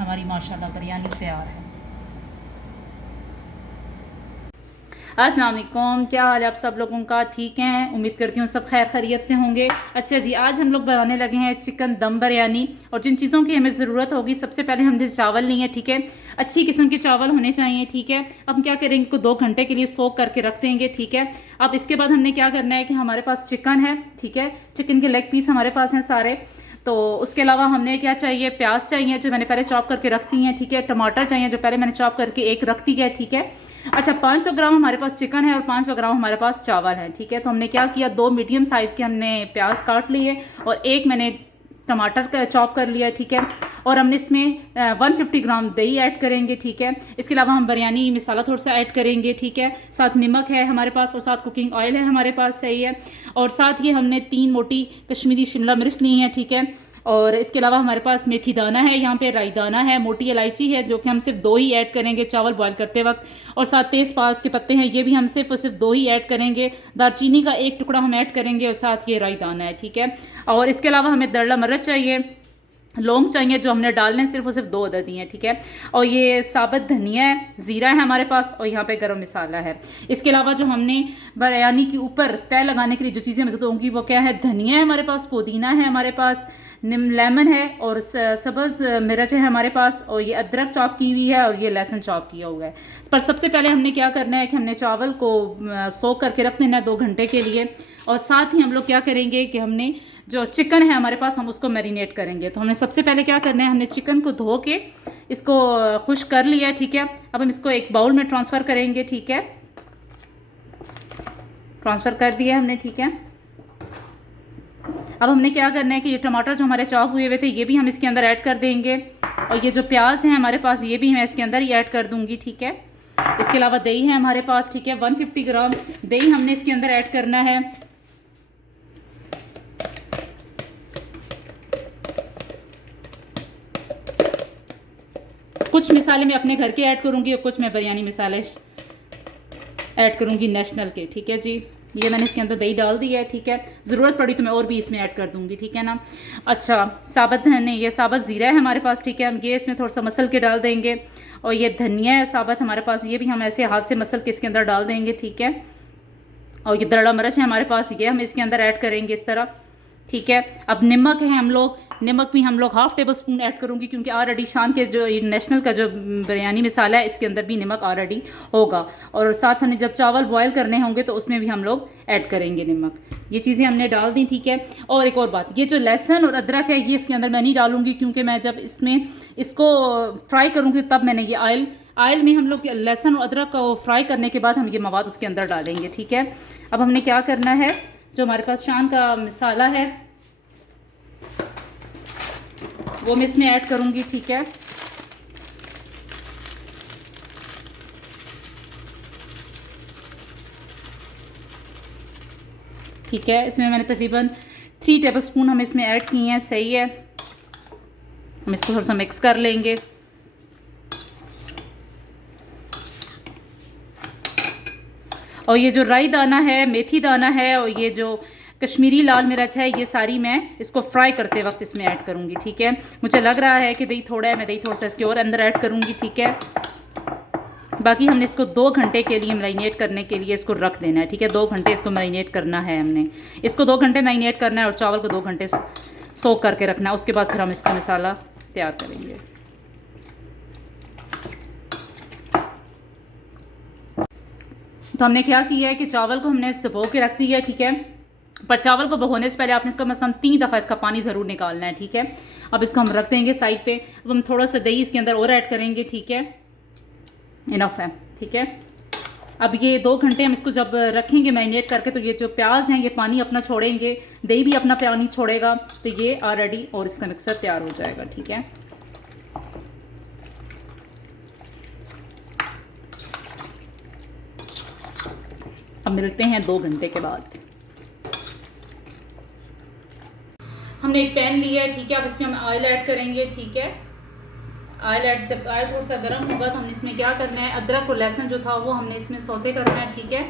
हमारी माशाल्लाह बिरयानी तैयार है। अस्सलाम वालेकुम, क्या हाल है आप सब लोगों का? ठीक हैं, उम्मीद करती हूँ सब खैर खैरियत से होंगे। अच्छा जी, आज हम लोग बनाने लगे हैं चिकन दम बिरयानी। और जिन चीज़ों की हमें ज़रूरत होगी, सबसे पहले हमने चावल लिए हैं, ठीक है। अच्छी किस्म के चावल होने चाहिए, ठीक है। अब हम क्या करेंगे, इनको 2 घंटे के लिए सोक करके रख देंगे, ठीक है। अब इसके बाद हमने क्या करना है कि हमारे पास चिकन है, ठीक है। चिकन के लेग पीस हमारे पास हैं सारे। तो उसके अलावा हमने क्या चाहिए, प्याज चाहिए जो मैंने पहले चॉप करके रख दी है, ठीक है। टमाटर चाहिए जो पहले मैंने चॉप करके एक रख दी है, ठीक है। अच्छा, 500 ग्राम हमारे पास चिकन है और 500 ग्राम हमारे पास चावल है, ठीक है। तो हमने क्या किया, 2 मीडियम साइज़ के हमने प्याज काट लिए और एक मैंने टमाटर का चॉप कर लिया, ठीक है। और हमने इसमें 150 ग्राम दही ऐड करेंगे, ठीक है। इसके अलावा हम बिरयानी मसाला थोड़ा सा ऐड करेंगे, ठीक है। साथ नमक है हमारे पास और साथ कुकिंग ऑयल है हमारे पास, सही है। और साथ ही हमने 3 मोटी कश्मीरी शिमला मिर्च ली है, ठीक है। और इसके अलावा हमारे पास मेथी दाना है, यहाँ पे राई दाना है, मोटी इलायची है जो कि हम सिर्फ 2 ही ऐड करेंगे चावल बॉईल करते वक्त। और साथ तेज़पात के पत्ते हैं, ये भी हम सिर्फ और सिर्फ 2 ही ऐड करेंगे। दालचीनी का 1 टुकड़ा हम ऐड करेंगे और साथ ये राई दाना है, ठीक है। और इसके अलावा हमें दरला मिर्च चाहिए, लौंग चाहिए जो हमने डालने सिर्फ और सिर्फ 2 अदद ही हैं, ठीक है। और ये साबुत धनिया है, ज़ीरा है हमारे पास और यहाँ पे गरम मसाला है। इसके अलावा जो हमने बिरयानी के ऊपर तय लगाने के लिए जो चीज़ें मज़ीद होंगी वो क्या है, धनिया है हमारे पास, पुदीना है हमारे पास, लेमन है और सब्ज़ मिर्च है हमारे पास, और ये अदरक चॉप की हुई है और ये लहसुन चॉप किया हुआ है। पर सबसे पहले हमने क्या करना है कि हमने चावल को सोक करके रख देना है 2 घंटे के लिए। और साथ ही हम लोग क्या करेंगे कि हमने जो चिकन है हमारे पास, हम उसको मैरिनेट करेंगे। तो हमने सबसे पहले क्या करना है, हमने चिकन को धो के इसको खुश कर लिया है, ठीक है। अब हम इसको एक बाउल में ट्रांसफ़र करेंगे, ठीक है। ट्रांसफ़र कर दिया हमने, ठीक है। अब हमने क्या करना है कि ये टमाटर जो हमारे चॉप हुए हुए थे ये भी हम इसके अंदर ऐड कर देंगे। और ये जो प्याज है हमारे पास ये भी मैं इसके अंदर ही ऐड कर दूंगी, ठीक है। इसके अलावा दही है हमारे पास, ठीक है। 150 ग्राम दही हमने इसके अंदर ऐड करना है। कुछ मिसाले मैं अपने घर के ऐड करूंगी और कुछ मैं बिरयानी मसाले ऐड करूंगी नेशनल के, ठीक है जी। ये मैंने इसके अंदर दही डाल दिया है, ठीक है। ज़रूरत पड़ी तो मैं और भी इसमें ऐड कर दूंगी, ठीक है ना। अच्छा, साबुत नहीं, ये साबुत ज़ीरा है हमारे पास, ठीक है। हम ये इसमें थोड़ा सा मसल के डाल देंगे। और ये धनिया है साबुत हमारे पास, ये भी हम ऐसे हाथ से मसल के इसके अंदर डाल देंगे, ठीक है। और ये दरड़ा मिर्च है हमारे पास, ये हम इसके अंदर ऐड करेंगे इस तरह, ठीक है। अब नमक है, हम लोग नमक भी हम लोग 1/2 टेबल स्पून ऐड करूँगी क्योंकि ऑलरेडी शान के जो नेशनल का जो बिरयानी मसाला है इसके अंदर भी नमक ऑलरेडी होगा। और साथ हमने जब चावल बॉयल करने होंगे तो उसमें भी हम लोग ऐड करेंगे नमक। ये चीज़ें हमने डाल दी, ठीक है। और एक और बात, ये जो लहसुन और अदरक है ये इसके अंदर मैं नहीं डालूंगी क्योंकि मैं जब इसमें इसको फ्राई करूँगी तब मैंने ये ऑयल में हम लोग लहसुन और अदरक को फ्राई करने के बाद हम ये मवाद उसके अंदर डालेंगे, ठीक है। अब हमने क्या करना है, जो हमारे पास शान का मसाला है वो मैं इसमें ऐड करूंगी, ठीक है। ठीक है, इसमें मैंने तकरीबन 3 टेबल स्पून हम इसमें ऐड किए हैं, सही है। हम इसको थोड़ा सा मिक्स कर लेंगे। और ये जो राई दाना है, मेथी दाना है और ये जो कश्मीरी लाल मिर्च है, ये सारी मैं इसको फ्राई करते वक्त इसमें ऐड करूँगी, ठीक है। मुझे लग रहा है कि दही थोड़ा है, मैं दही थोड़ा सा इसके और अंदर ऐड करूँगी, ठीक है। बाकी हमने इसको 2 घंटे के लिए मैरिनेट करने के लिए इसको रख देना है, ठीक है। 2 घंटे इसको मैरिनेट करना है हमने, इसको 2 घंटे मैरिनेट करना है और चावल को 2 घंटे सोक करके रखना है। उसके बाद फिर हम इसका मसाला तैयार करेंगे। तो हमने क्या किया है कि चावल को हमने दबो के रख दिया है, ठीक है। पर चावल को भिगोने से पहले आपने इसका कम से कम 3 दफ़ा इसका पानी ज़रूर निकालना है, ठीक है। अब इसको हम रख देंगे साइड पे। अब हम थोड़ा सा दही इसके अंदर और ऐड करेंगे, ठीक है। इनफ है, ठीक है। अब ये 2 घंटे हम इसको जब रखेंगे मैरिनेट करके तो ये जो प्याज हैं ये पानी अपना छोड़ेंगे, दही भी अपना पानी छोड़ेगा, तो ये ऑलरेडी और इसका मिक्सर तैयार हो जाएगा, ठीक है। अब मिलते हैं 2 घंटे के बाद। हमने एक पैन लिया है, ठीक है। अब इसमें हम ऑयल ऐड करेंगे, ठीक है। जब ऑयल थोड़ा सा गर्म होगा तो हमने इसमें क्या करना है, अदरक और लहसुन जो था वो हमने इसमें सौते करना है, ठीक है।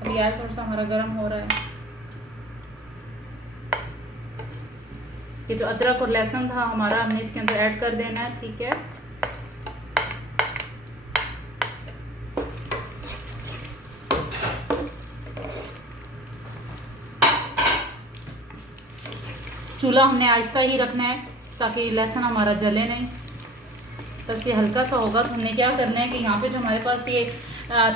अभी ऑयल थोड़ा सा हमारा गर्म हो रहा है। ये जो अदरक और लहसुन था हमारा हमने इसके अंदर ऐड कर देना है। ठीक है, चूल्हा हमने आहिस्ता ही रखना है ताकि लहसुन हमारा जले नहीं। बस ये हल्का सा होगा तो हमने क्या करना है कि यहाँ पे जो हमारे पास ये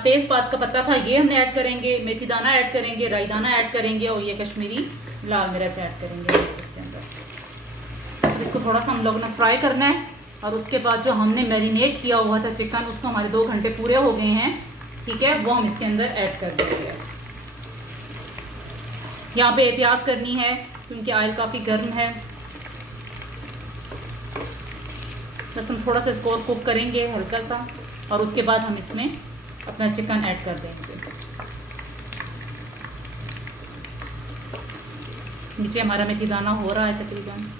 तेज़पात का पत्ता था ये हमने ऐड करेंगे, मेथी दाना ऐड करेंगे, राई दाना ऐड करेंगे और ये कश्मीरी लाल मिर्च ऐड करेंगे इसके अंदर। इसको थोड़ा सा हम लोगों ने फ्राई करना है और उसके बाद जो हमने मैरिनेट किया हुआ था चिकन, उसको हमारे 2 घंटे पूरे हो गए हैं। ठीक है, वो हम इसके अंदर ऐड कर देंगे। यहाँ पे एहतियात करनी है क्योंकि ऑयल काफ़ी गर्म है। बस हम थोड़ा सा इसको और कुक करेंगे हल्का सा और उसके बाद हम इसमें अपना चिकन ऐड कर देंगे। नीचे हमारा मेथी दाना हो रहा है तकरीबन।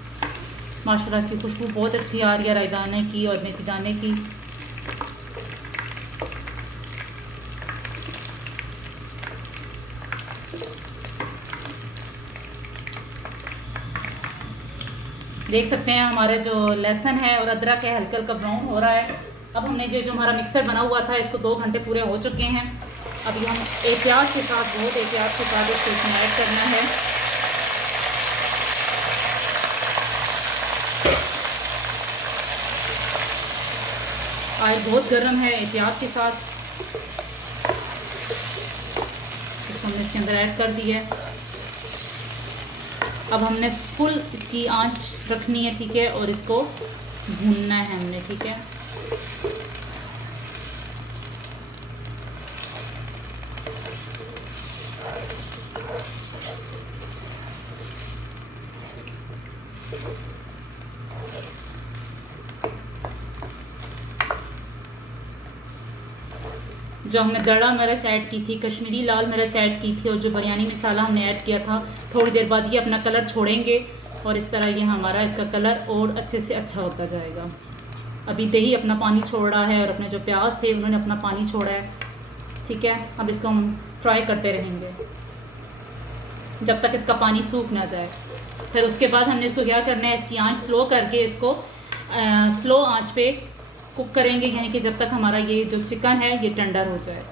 माशाल्लाह इसकी खुशबू बहुत अच्छी आ रही है राई दाने की और मेथी दाने की। देख सकते हैं हमारे जो लहसुन है और अदरक है हल्का हल्का ब्राउन हो रहा है। अब हमने जो हमारा मिक्सर बना हुआ था इसको 2 घंटे पूरे हो चुके हैं। अभी हम एहतियात के साथ, बहुत एहतियात के साथ इसको इसमें ऐड करना है। ऑयल बहुत गर्म है, एहतियात के साथ इसको हमने इसके अंदर ऐड कर दिया है। अब हमने फुल इसकी आंच रखनी है। ठीक है, और इसको भूनना है हमने। ठीक है, जो हमने दड़ा मिर्च ऐड की थी, कश्मीरी लाल मिर्च ऐड की थी और जो बिरयानी मसाला हमने ऐड किया था, थोड़ी देर बाद ये अपना कलर छोड़ेंगे और इस तरह ये हमारा इसका कलर और अच्छे से अच्छा होता जाएगा। अभी दही अपना पानी छोड़ रहा है और अपने जो प्याज थे उन्होंने अपना पानी छोड़ा है। ठीक है, अब इसको हम फ्राई करते रहेंगे जब तक इसका पानी सूख ना जाए। फिर उसके बाद हमने इसको क्या करना है, इसकी आंच स्लो करके इसको स्लो आंच पे कुक करेंगे, यानी कि जब तक हमारा ये जो चिकन है ये टेंडर हो जाए।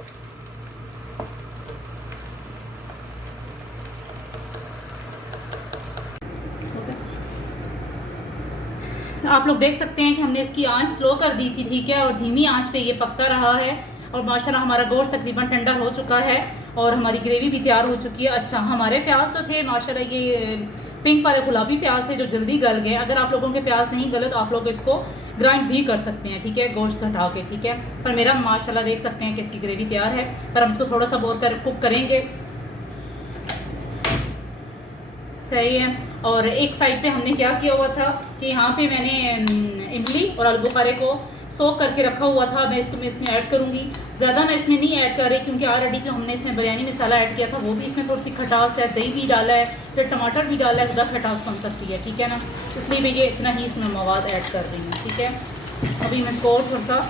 आप लोग देख सकते हैं कि हमने इसकी आंच स्लो कर दी थी। ठीक है, और धीमी आंच पे ये पकता रहा है और माशाल्लाह हमारा गोश्त तकरीबन टेंडर हो चुका है और हमारी ग्रेवी भी तैयार हो चुकी है। अच्छा, हमारे प्याज जो थे माशाल्लाह ये पिंक वाले गुलाबी प्याज थे जो जल्दी गल गए। अगर आप लोगों के प्याज नहीं गले तो आप लोग इसको ग्राइंड भी कर सकते हैं। ठीक है, गोश्त हटा के। ठीक है, पर मेरा माशाल्लाह देख सकते हैं कि इसकी ग्रेवी तैयार है, पर हम इसको थोड़ा सा बहुत कुक करेंगे। सही है। और एक साइड पे हमने क्या किया हुआ था कि यहाँ पे मैंने इमली और आलू बुखारे को सोक करके रखा हुआ था। मैं इसमें ऐड करूँगी। ज़्यादा मैं इसमें नहीं ऐड कर रही क्योंकि ऑलरेडी जो हमने इसमें बिरयानी मसाला ऐड किया था वो भी इसमें थोड़ी सी खटास है, दही भी डाला है, फिर टमाटर भी डाला है, ज़्यादा खटास बन सकती है। ठीक है ना, इसलिए मैं ये इतना ही इसमें मवाद ऐड कर रही हूँ। ठीक है, अभी मैं इसको और थोड़ा सा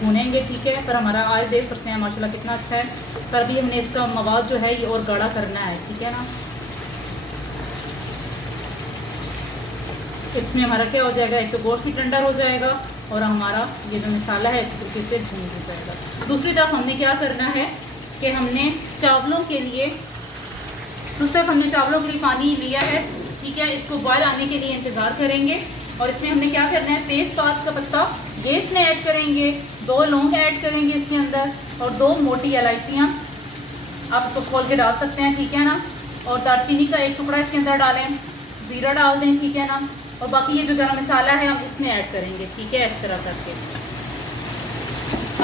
भूनेंगे। ठीक है, पर हमारा ऑयल देख सकते हैं माशाल्लाह कितना अच्छा है, पर अभी हमने इसका मवाद जो है ये और गाढ़ा करना है। ठीक है ना, इसमें हमारा क्या हो जाएगा, एक तो गोश्त भी टेंडर हो जाएगा और हमारा ये जो मसाला है अच्छी तरीके से भून हो जाएगा। दूसरी तरफ हमने क्या करना है कि हमने चावलों के लिए पानी लिया है। ठीक है, इसको बॉयल आने के लिए इंतज़ार करेंगे और इसमें हमने क्या करना है, तेज़पात का पत्ता ये इसमें ऐड करेंगे, 2 लौंग ऐड करेंगे इसके अंदर और 2 मोटी इलायचियाँ आप इसको खोल के डाल सकते हैं। ठीक है ना, और दालचीनी का 1 टुकड़ा इसके अंदर डालें, ज़ीरा डाल दें। ठीक है ना, और बाकी ये जो गरम मसाला है हम इसमें ऐड करेंगे। ठीक है, इस तरह करके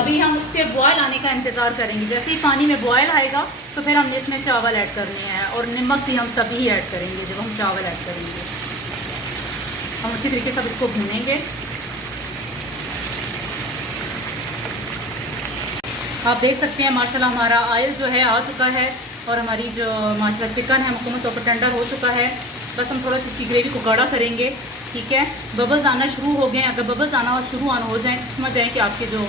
अभी हम इसके बॉयल आने का इंतज़ार करेंगे। जैसे ही पानी में बॉयल आएगा तो फिर हमने इसमें चावल ऐड करने हैं और नमक भी हम तभी ऐड करेंगे जब हम चावल ऐड करेंगे। हम अच्छी तरीके से अब इसको भूनेंगे। आप देख सकते हैं माशाल्लाह हमारा ऑयल जो है आ चुका है और हमारी जो माशाल्लाह चिकन है मुकम्मल तौर पर टेंडर हो चुका है। बस हम थोड़ा सा इसकी ग्रेवी को गाढ़ा करेंगे। ठीक है, बबल्स आना शुरू हो गए। अगर बबल्स आना शुरू हो जाए समझ जाएँ कि आपके जो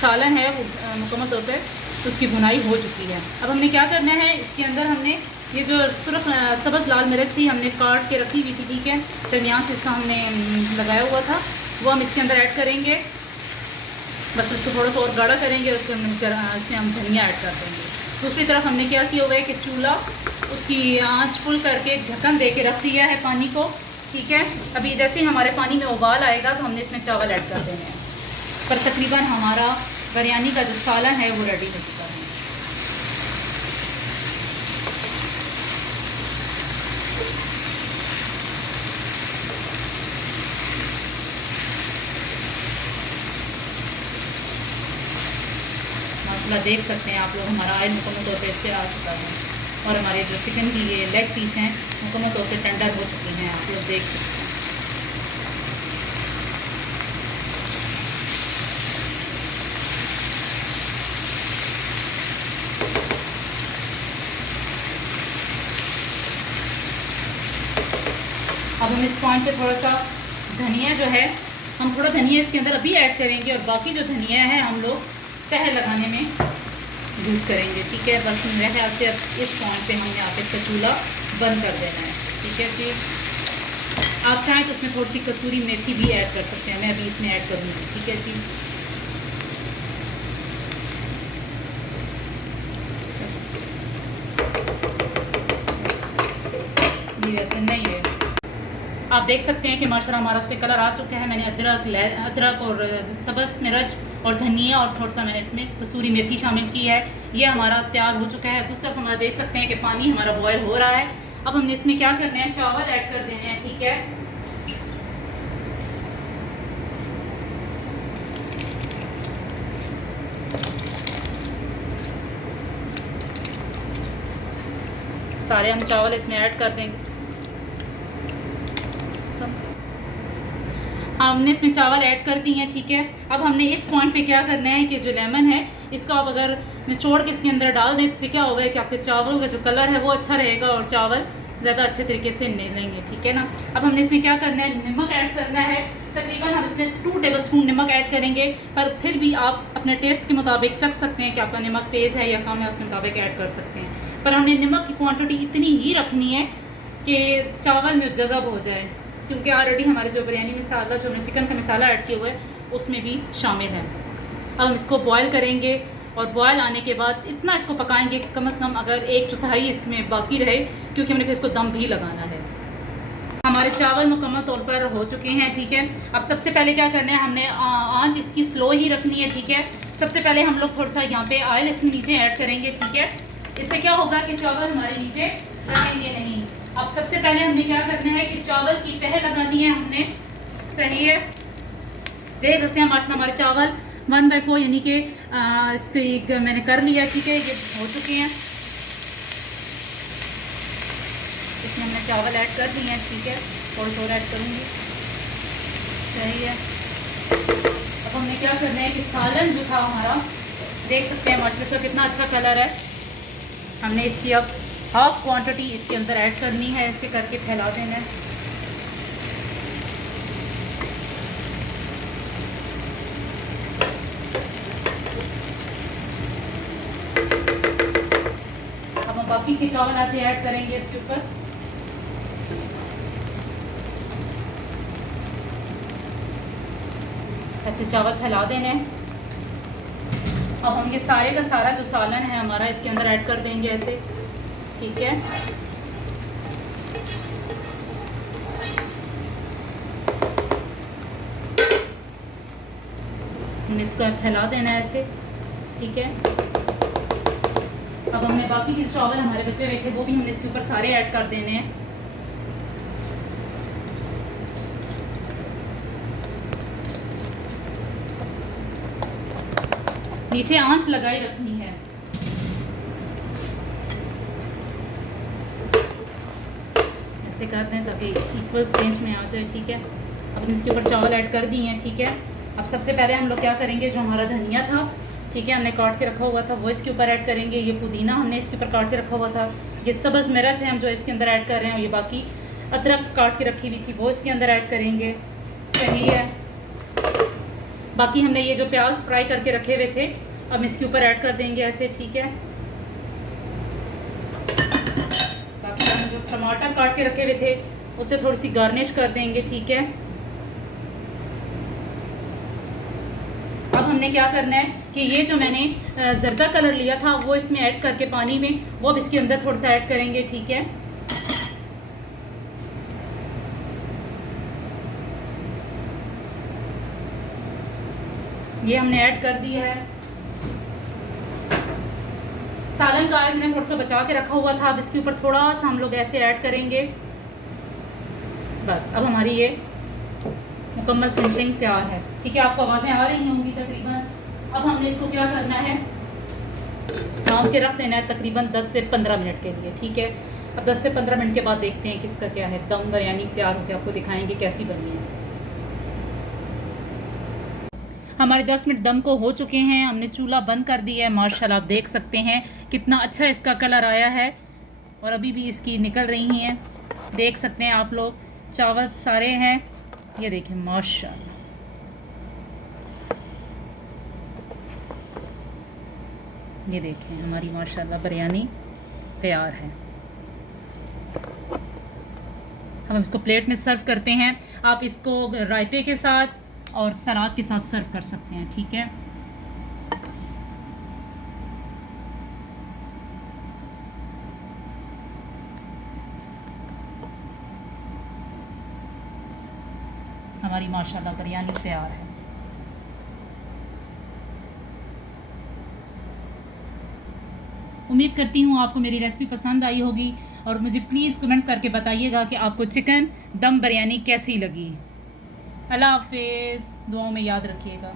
सालन है वो मुकम्मल तौर पे उसकी भुनाई हो चुकी है। अब हमने क्या करना है, इसके अंदर हमने ये जो सुरख सब्ज़ लाल मिर्च थी हमने काट के रखी हुई थी, ठीक है, दरमियान से इसका हमने लगाया हुआ था, वो हम इसके अंदर ऐड करेंगे। बस इसको थोड़ा सा और गाढ़ा करेंगे, उसके इसमें हम धनिया ऐड कर देंगे। दूसरी तरफ हमने क्या किया हुआ है कि चूल्हा उसकी आंच फुल करके ढक्कन दे के रख दिया है पानी को, ठीक है। अभी जैसे ही हमारे पानी में उबाल आएगा तो हमने इसमें चावल ऐड कर देने हैं। पर तकरीबन हमारा बिरयानी का जो सालन है वो रेडी हो चुका है। माशाल्लाह देख सकते हैं आप लोग, हमारा ऑयल मुकम्मल तौर पर इस पर आ चुका है और हमारे जो चिकन की ये लेग पीस हैं मुकम्मल तौर पर टेंडर हो चुकी हैं, आप लोग देख सकते हैं। अब हम इस पॉइंट पे थोड़ा सा धनिया जो है, हम थोड़ा धनिया इसके अंदर अभी ऐड करेंगे और बाकी जो धनिया है हम लोग तह लगाने में यूज़ करेंगे, ठीक है। बस मेरे ख्याल से अब इस पॉइंट पे हमने यहाँ पे इसका चूल्हा बंद कर देना है, ठीक है जी। आप चाहें तो उसमें थोड़ी सी कसूरी मेथी भी ऐड कर सकते हैं, मैं अभी इसमें ऐड करूँगी, ठीक है जी। ये वैसे नहीं है, आप देख सकते हैं कि माशाल्लाह हमारा उस पर कलर आ चुका है। मैंने अदरक और सब्ज़ मिर्च और धनिया और थोड़ा सा मैंने इसमें कसूरी मेथी शामिल की है। ये हमारा तैयार हो चुका है। दूसरा हमारा देख सकते हैं कि पानी हमारा बॉयल हो रहा है। अब हमने इसमें क्या करना है, चावल ऐड कर देने हैं, ठीक है। सारे हम चावल इसमें ऐड कर देंगे। हमने इसमें चावल ऐड कर दिए हैं, ठीक है। अब हमने इस पॉइंट पे क्या करना है कि जो लेमन है इसको आप अगर निचोड़ के इसके अंदर डाल दें तो इससे क्या होगा कि आपके चावल का जो कलर है वो अच्छा रहेगा और चावल ज़्यादा अच्छे तरीके से मिलेंगे, ठीक है ना। अब हमने इसमें क्या करना है, नमक ऐड करना है। तकरीबन हम इसमें 2 टेबलस्पून नमक ऐड करेंगे, पर फिर भी आप अपने टेस्ट के मुताबिक चख सकते हैं कि आपका नमक तेज़ है या कम है, उसके मुताबिक ऐड कर सकते हैं। पर हमने नमक की क्वान्टिटी इतनी ही रखनी है कि चावल में जज़ब हो जाए, क्योंकि ऑलरेडी हमारे जो बिरयानी मसाला जो हमने चिकन का मसाला ऐड किया हुआ है उसमें भी शामिल है। अब हम इसको बॉयल करेंगे और बॉयल आने के बाद इतना इसको पकाएंगे कि कम से कम अगर 1/4 इसमें बाकी रहे, क्योंकि हमने फिर इसको दम भी लगाना है। हमारे चावल मुकम्मल तौर पर हो चुके हैं, ठीक है। अब सबसे पहले क्या करना है, हमने आंच इसकी स्लो ही रखनी है, ठीक है। सबसे पहले हम लोग थोड़ा सा यहाँ पे ऑयल इसमें नीचे ऐड करेंगे, ठीक है। इससे क्या होगा कि चावल हमारे नीचे लगेंगे नहीं। अब सबसे पहले हमने क्या करना है कि चावल की तह लगानी है हमने, सही है। देख सकते हैं माशाल्लाह हमारे चावल 1/4 यानी कि इसको मैंने कर लिया, ठीक है। ये हो चुके हैं, इसमें हमने चावल ऐड कर दिए हैं, ठीक है। थोड़ा थोड़ा ऐड करूँगी, सही है। अब हमने क्या करना है कि सालन जो था हमारा, देख सकते हैं माशाल्लाह इसका कितना अच्छा कलर है। हमने इसकी अब हाफ क्वांटिटी इसके अंदर ऐड करनी है, ऐसे करके फैला देना है। अब हम बाकी के चावल आते ऐड करेंगे इसके ऊपर। ऐसे चावल फैला देने हैं। अब हम ये सारे का सारा जो सालन है हमारा इसके अंदर ऐड कर देंगे ऐसे, ठीक है। हमने इसको फैला देना है ऐसे, ठीक है। अब हमने बाकी के चावल हमारे बचे हुए थे वो भी हमने इसके ऊपर सारे ऐड कर देने हैं। नीचे आंच लगाई रखनी है। ऐसे कर दें ताकि इक्वल स्टेज में आ जाए, ठीक है। अब हम इसके ऊपर चावल ऐड कर दिए हैं, ठीक है। अब सबसे पहले हम लोग क्या करेंगे, जो हमारा धनिया था, ठीक है, हमने काट के रखा हुआ था वो इसके ऊपर ऐड करेंगे। ये पुदीना हमने इसके ऊपर काट के रखा हुआ था। ये सब्ज़ मिर्च है हम जो इसके अंदर ऐड कर रहे हैं। ये बाकी अदरक काट के रखी हुई थी वो इसके अंदर ऐड करेंगे, सही है। बाकी हमने ये जो प्याज फ्राई करके रखे हुए थे अब इसके ऊपर ऐड कर देंगे ऐसे, ठीक है। टमाटर काट के रखे हुए थे, उसे थोड़ी सी गार्निश कर देंगे। ठीक है, अब हमने क्या करना है कि ये जो मैंने ज़र्दा कलर लिया था वो इसमें ऐड करके पानी में, वो अब इसके अंदर थोड़ा सा ऐड करेंगे। ठीक है, ये हमने ऐड कर दिया है। सालन का ऑयल मैंने थोड़ा सा बचा के रखा हुआ था, अब इसके ऊपर थोड़ा सा हम लोग ऐसे ऐड करेंगे। बस अब हमारी ये मुकम्मल फिनिशिंग तैयार है। ठीक है, आपको आवाज़ें आ रही होंगी तकरीबन। अब हमने इसको क्या करना है, ढाँप के रख देना है तकरीबन 10 से 15 मिनट के लिए। ठीक है, अब 10 से 15 मिनट के बाद देखते हैं किसका क्या है, दम बिरयानी तैयार होकर आपको दिखाएंगे कैसी बनी है। हमारे 10 मिनट दम को हो चुके हैं, हमने चूल्हा बंद कर दिया है। माशाल्लाह आप देख सकते हैं कितना अच्छा इसका कलर आया है और अभी भी इसकी निकल रही हैं, देख सकते हैं आप लोग। चावल सारे हैं, ये देखें माशाल्लाह। ये देखें हमारी माशाल्लाह बिरयानी तैयार है। हम इसको प्लेट में सर्व करते हैं। आप इसको रायते के साथ और सलाद के साथ सर्व कर सकते हैं। ठीक है, हमारी माशाल्लाह बिरयानी तैयार है। उम्मीद करती हूँ आपको मेरी रेसिपी पसंद आई होगी और मुझे प्लीज़ कमेंट्स करके बताइएगा कि आपको चिकन दम बिरयानी कैसी लगी। अल्लाह हाफिज़, दुआओं में याद रखिएगा।